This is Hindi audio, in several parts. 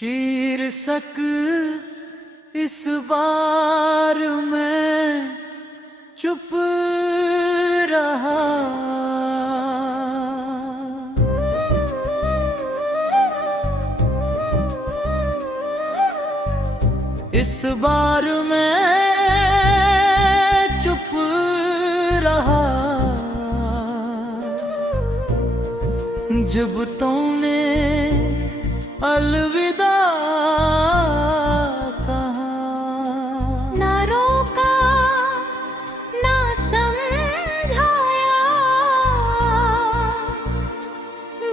शीर्षक इस बार मैं चुप रहा। इस बार मैं चुप रहा जब तुमने अलविदा कहा। ना रोका ना समझाया,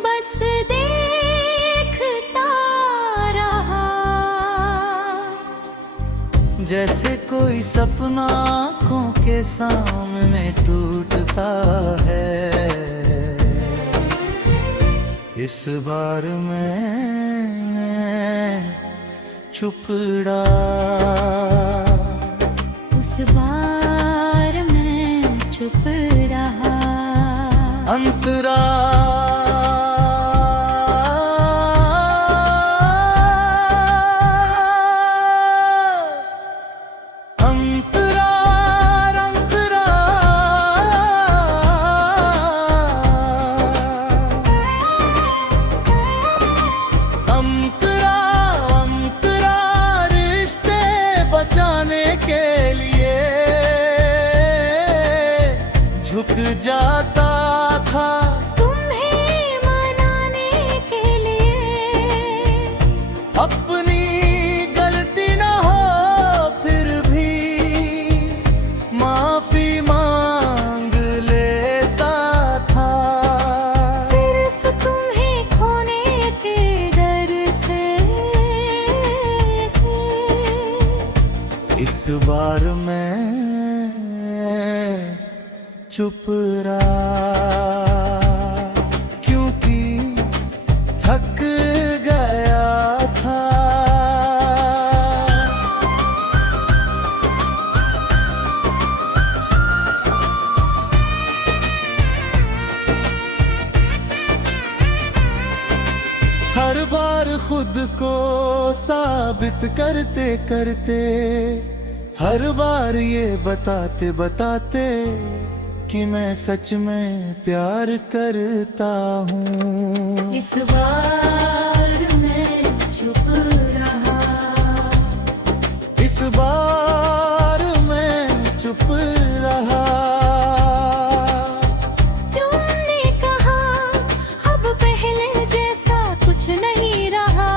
बस देखता रहा। जैसे कोई सपना आँखों के सामने टूटता है, इस बार मैं चुप रहा। उस बार मैं चुप रहा। अंतरा के लिए झुक जाता था, तुम्हें मनाने के लिए। अपनी गलती न हो फिर भी माफी मांग लेता था। सिर्फ तुम्हें खोने के डर से इस बार मैं चुप रहा, क्योंकि थक गया था। हर बार खुद को साबित करते करते, हर बार ये बताते बताते कि मैं सच में प्यार करता हूँ। इस बार मैं चुप रहा। इस बार मैं चुप रहा। तुमने कहा अब पहले जैसा कुछ नहीं रहा।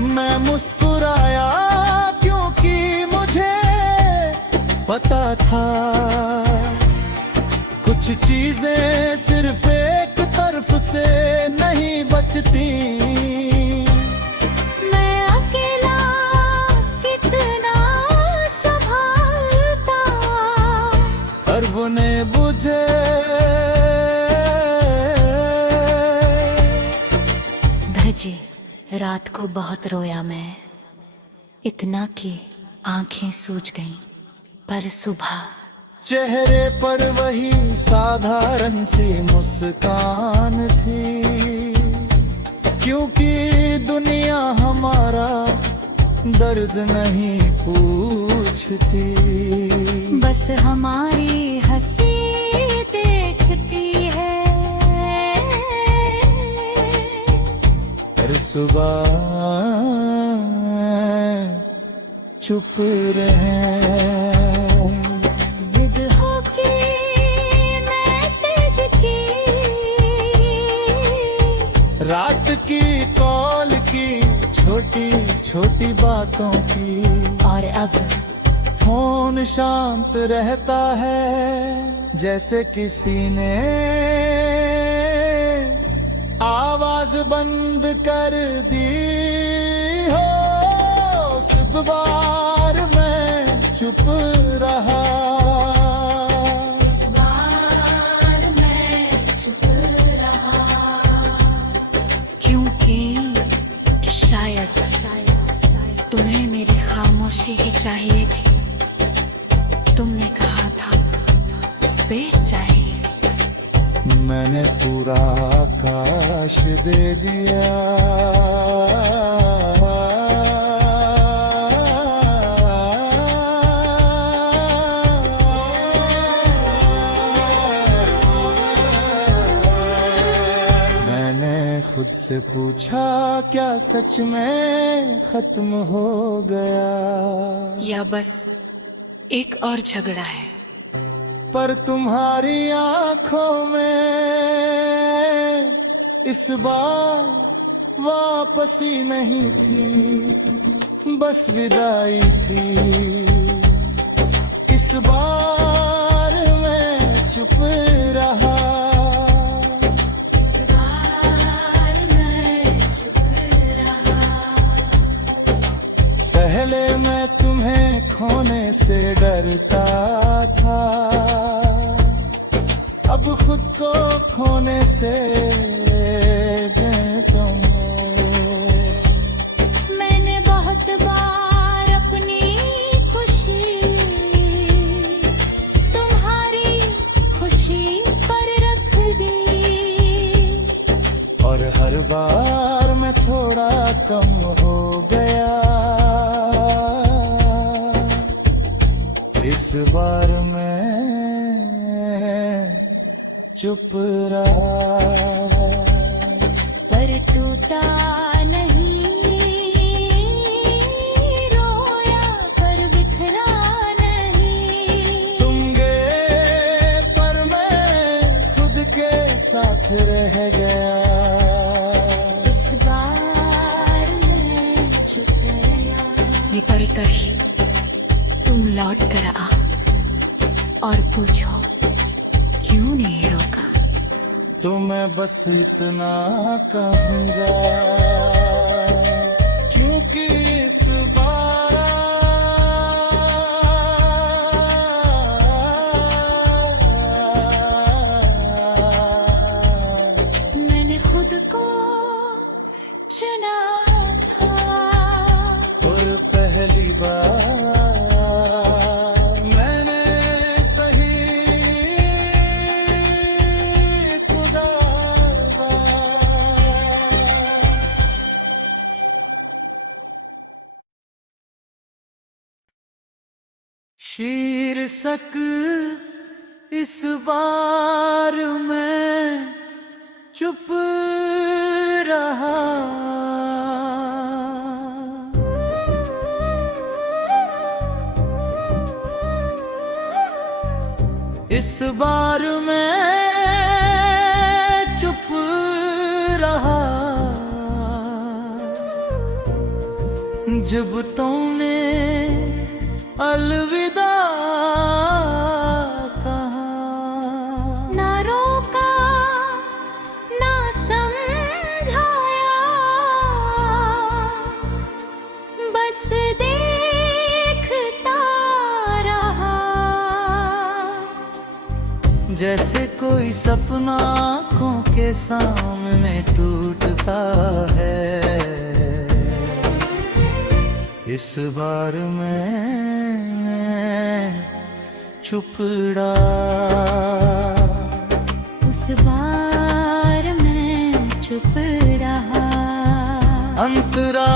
मैं मुस्कुराया पता था कुछ चीजें सिर्फ एक तरफ से नहीं बचती। मैं अकेला कितना संभालता, पर वो ने बुझे भजे। रात को बहुत रोया मैं, इतना कि आंखें सूज गईं। पर सुबह चेहरे पर वही साधारण सी मुस्कान थी, क्योंकि दुनिया हमारा दर्द नहीं पूछती। बस हमारी हंसी देखती है। पर सुबह चुप रहे। रात की कॉल की छोटी छोटी बातों की, और अब फोन शांत रहता है जैसे किसी ने आवाज बंद कर दी हो। उस बार मैं चुप रहा। तुम्हें मेरी खामोशी ही चाहिए थी। तुमने कहा था स्पेस चाहिए। मैंने पूरा आकाश दे दिया। खुद से पूछा क्या सच में खत्म हो गया, या बस एक और झगड़ा है। पर तुम्हारी आंखों में इस बार वापसी नहीं थी, बस विदाई थी। इस बार मैं चुप रहा, इस बार मैं चुप रहा। पहले मैं तुम्हें खोने से डरता था, अब खुद को खोने से देता हूँ। मैंने बहुत बार अपनी खुशी तुम्हारी खुशी पर रख दी, और हर बार मैं थोड़ा कम हो गया। इस बार मैं चुप रहा, पर टूटा नहीं, रोया पर बिखरा नहीं। तुम गए पर मैं खुद के साथ रह गया। इस बार मैं चुप रहा। ये पर तभी तुम लौट कर आ और पूछो क्यों नहीं रोका। तो मैं बस इतना कहूँगा, क्योंकि इस बार मैंने खुद को चुना था, और पहली बार मैंने सही गुजारा। शीर्षक इस बार मैं चुप रहा। इस बार मैं चुप रहा, जब तुमने अलविदा कहा। ना रोका ना समझाया, बस देखता रहा। जैसे कोई सपना आँखों के सामने टूटता है, इस बार मैं चुप रहा। उस बार मैं चुप रहा। अंतरा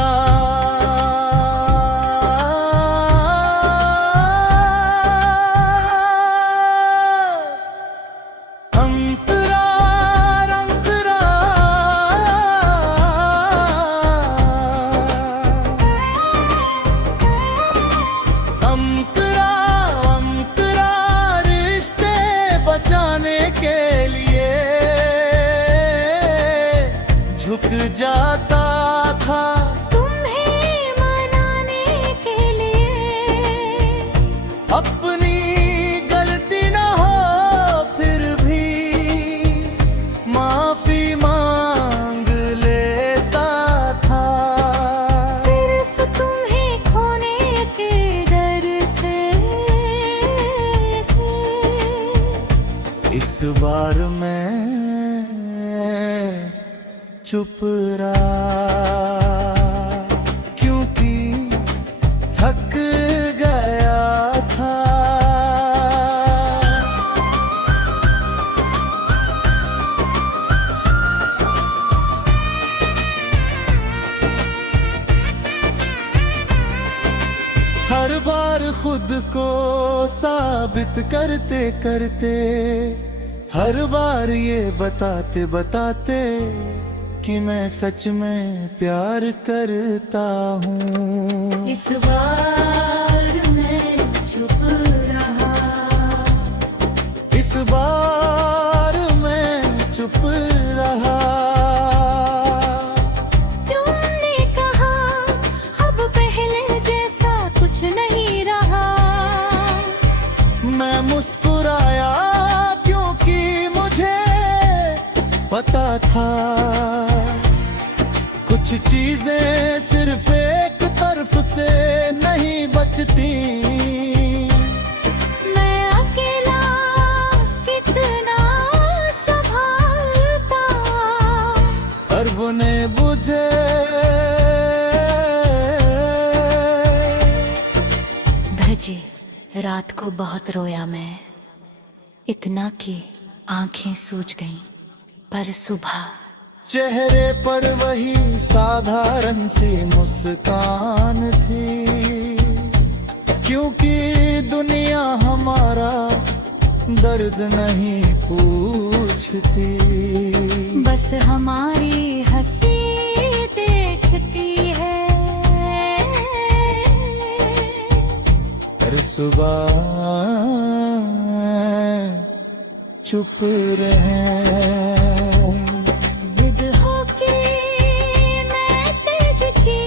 झुक जाता था तुम्हें मनाने के लिए। अपनी गलती ना हो फिर भी माफी मांग लेता था। सिर्फ तुम्हें खोने के डर से इस बार मैं चुप रहा, क्योंकि थक गया था। हर बार खुद को साबित करते करते, हर बार ये बताते बताते कि मैं सच में प्यार करता हूँ। इस बार मैं चुप रहा, इस बार मैं चुप रहा। तुमने कहा अब पहले जैसा कुछ नहीं रहा। मैं मुस्कुराया क्योंकि मुझे पता था कुछ चीजें सिर्फ एक तरफ से नहीं बचती। मैं अकेला कितना संभालता, और बुने बुझे भजे रात को बहुत रोया मैं, इतना कि आंखें सूज गईं। पर सुबह चेहरे पर वही साधारण सी मुस्कान थी, क्योंकि दुनिया हमारा दर्द नहीं पूछती। बस हमारी हंसी देखती है। हर सुबह चुप रहे। जिद होके मैसेज की,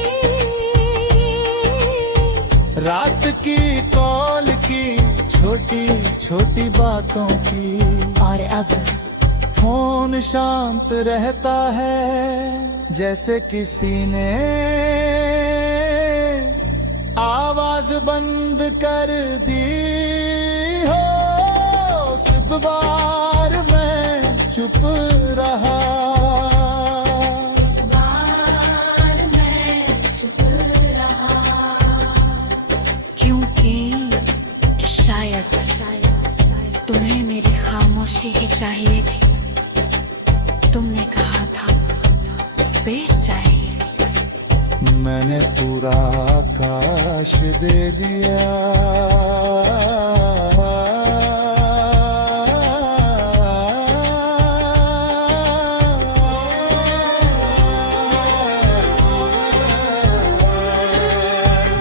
रात की कॉल की छोटी छोटी बातों की, और अब फोन शांत रहता है जैसे किसी ने आवाज बंद कर दी हो। सिर्फ बार मैं चुप रहा, इस बार मैं चुप रहा, क्योंकि शायद तुम्हें मेरी खामोशी ही चाहिए थी। तुमने कहा था स्पेस चाहिए। मैंने पूरा आकाश दे दिया।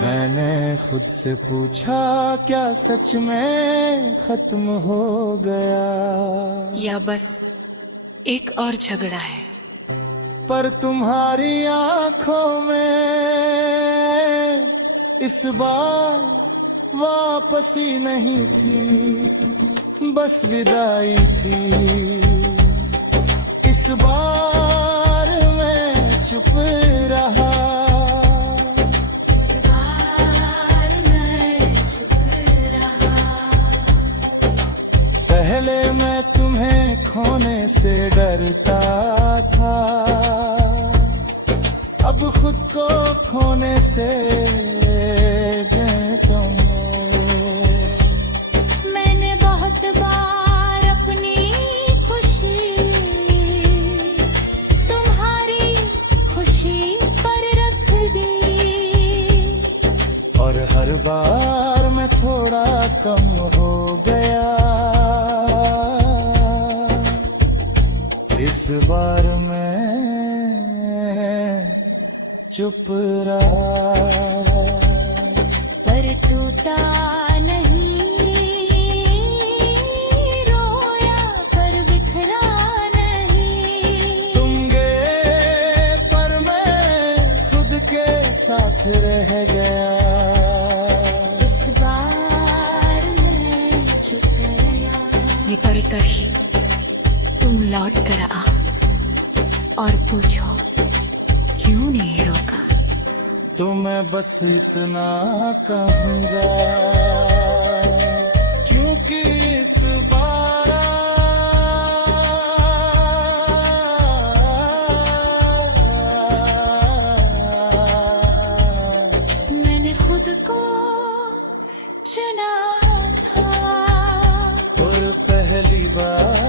मैंने खुद से पूछा क्या सच में खत्म हो गया, या बस एक और झगड़ा है। पर तुम्हारी आंखों में इस बार वापसी नहीं थी, बस विदाई थी। इस बार मैं चुप रहा, इस बार मैं चुप रहा। पहले मैं तुम्हें खोने से डरता था, अब खुद को खोने से डरता हूँ। मैंने बहुत बार अपनी खुशी तुम्हारी खुशी पर रख दी, और हर बार मैं थोड़ा कम हो गया। इस बार मैं चुप रहा, पर टूटा नहीं, रोया पर बिखरा नहीं। तुम गए पर मैं खुद के साथ रह गया। इस बार मैं चुप रहा। ये पर तभी तुम लौट कर आ और पूछो क्यों नहीं रोका। तो मैं बस इतना कहूँगा, क्योंकि इस बार मैंने खुद को चुना था, और पहली बार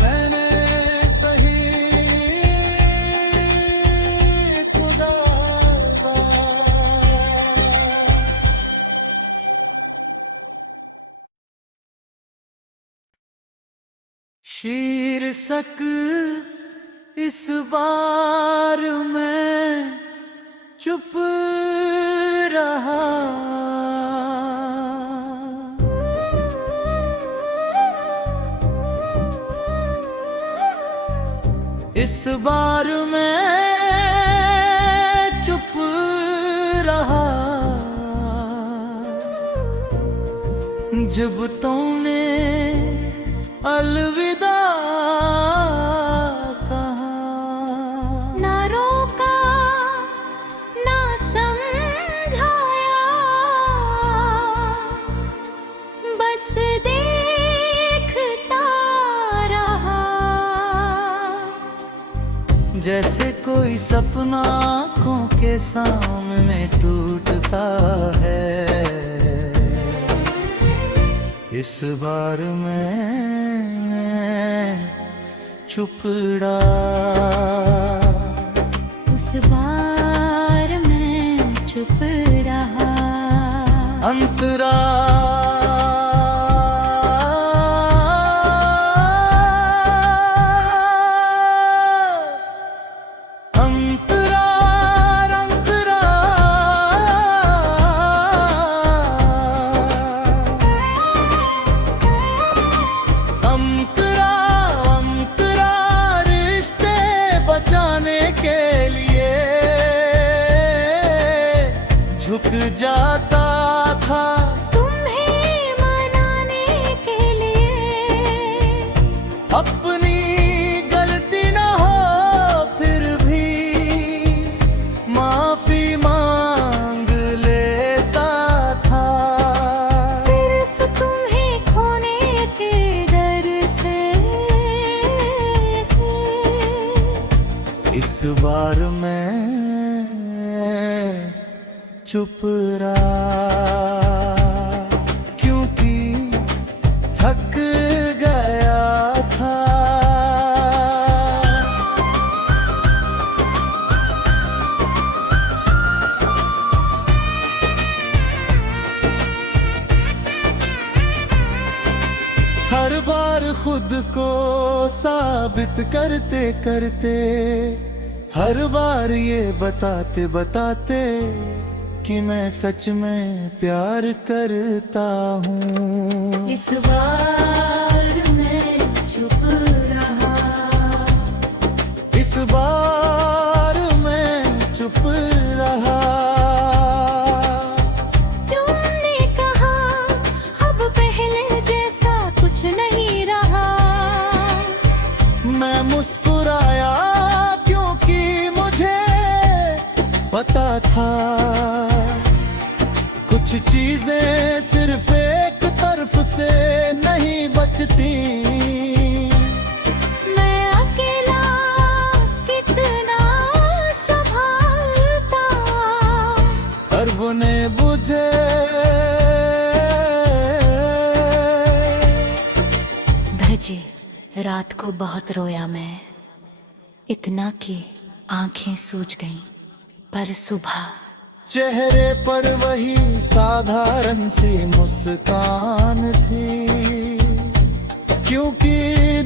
मैंने सही खुदा। शीर्षक, इस बार मैं चुप रहा। इस बार मैं चुप रहा। जब तुमने अलविदा कहा, ना रोका ना समझाया, बस देखता रहा। जैसे कोई सपना आँखों के सामने टूटता है, इस बार मैं चुप रहा। उस बार मैं चुप रहा। अंतरा झुक जाता था तुम्हें मनाने के लिए। अपनी गलती ना हो फिर भी माफी मांग लेता था। सिर्फ तुम्हें खोने के डर से। इस बार मैं चुप रहा, क्योंकि थक गया था। हर बार खुद को साबित करते करते, हर बार ये बताते बताते कि मैं सच में प्यार करता हूँ। इस बार मैं चुप रहा। इस बार मैं चुप रहा। तुमने कहा अब पहले जैसा कुछ नहीं रहा। मैं मुस्कुराया क्योंकि मुझे पता था कुछ चीजें सिर्फ एक तरफ से नहीं बचती। मैं अकेला कितना संभालता, और बुने बुझे भजे रात को बहुत रोया मैं, इतना कि आंखें सूज गईं। पर सुबह चेहरे पर वही साधारण सी मुस्कान थी, क्योंकि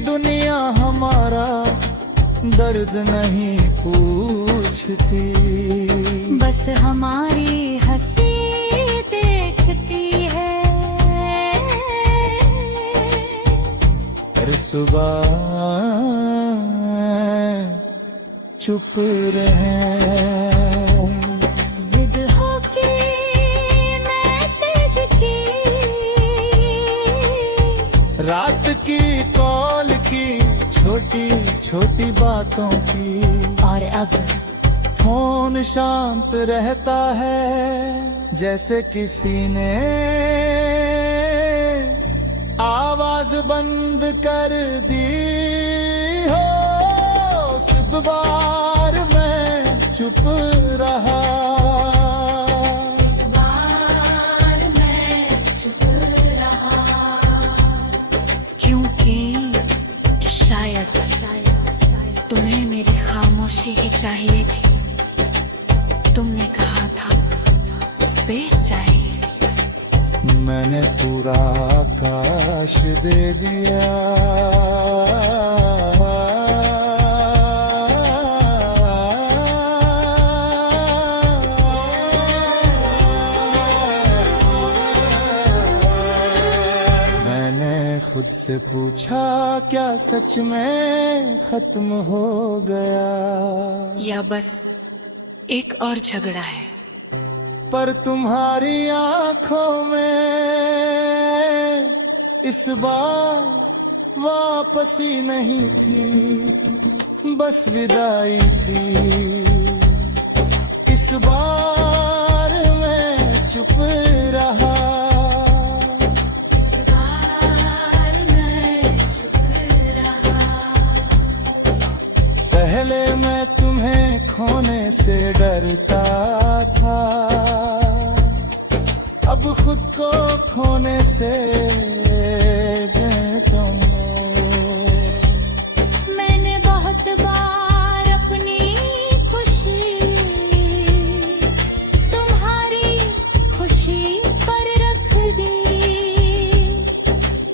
दुनिया हमारा दर्द नहीं पूछती। बस हमारी हंसी देखती है। पर सुबह चुप रहे। जिद होके मैसेज की, रात की कॉल की, छोटी छोटी बातों की। और अब फोन शांत रहता है, जैसे किसी ने आवाज बंद कर दी हो। इस बार मैं चुप रहा। इस बार मैं चुप रहा, क्योंकि शायद तुम्हें मेरी खामोशी ही चाहिए थी। तुमने कहा था स्पेस चाहिए। मैंने पूरा आकाश दे दिया। से पूछा क्या सच में खत्म हो गया, या बस एक और झगड़ा है। पर तुम्हारी आंखों में इस बार वापसी नहीं थी, बस विदाई थी। इस बार मैं चुप रहा, इस बार मैं चुप रहा। पहले मैं तुम्हें खोने से डरता था, अब खुद को खोने से देता हूँ। मैंने बहुत बार अपनी खुशी तुम्हारी खुशी पर रख दी,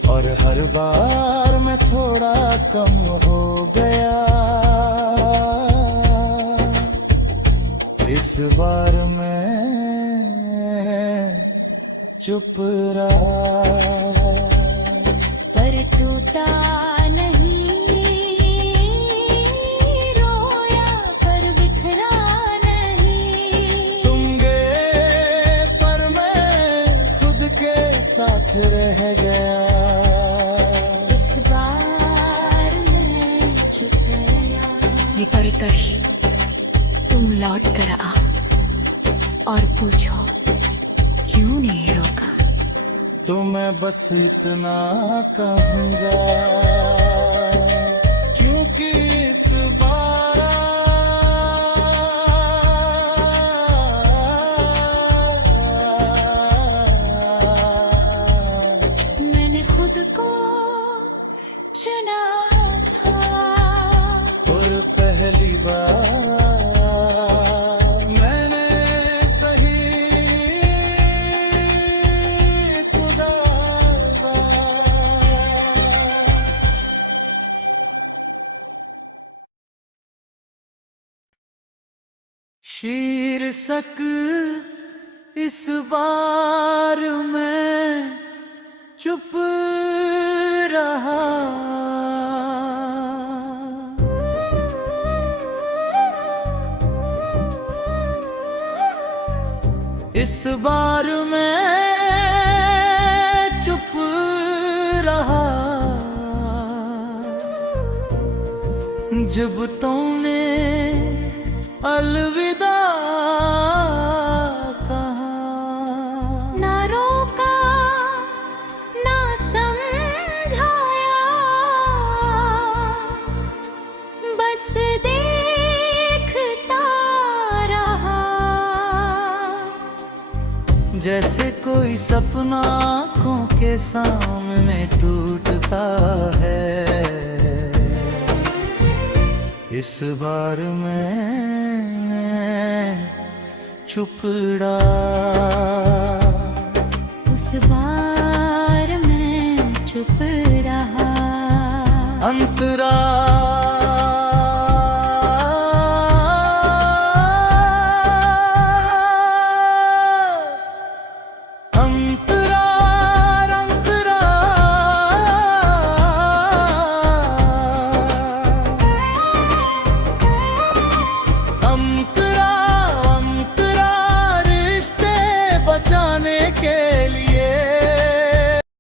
और हर बार मैं थोड़ा कम हो गया। इस बार मैं चुप रहा, पर टूटा नहीं, रोया पर बिखरा नहीं। तुम गए पर मैं खुद के साथ रह गया। इस बार मैं चुप रहा। ये पर तभी तुम लौट कर आ और पूछो क्यों नहीं रोका। तो मैं बस इतना कहूँगा, क्योंकि इस बार मैंने खुद को चुना था, और पहली बार शीर्षक इस बार मैं चुप रहा। इस बार मैं चुप रहा, जब तुमने अलविदा कहा। ना रोका ना समझाया, बस देखता रहा। जैसे कोई सपना आँखों के सामने टूटता है, इस बार मैं चुप रहा। उस बार मैं चुप रहा। अंतरा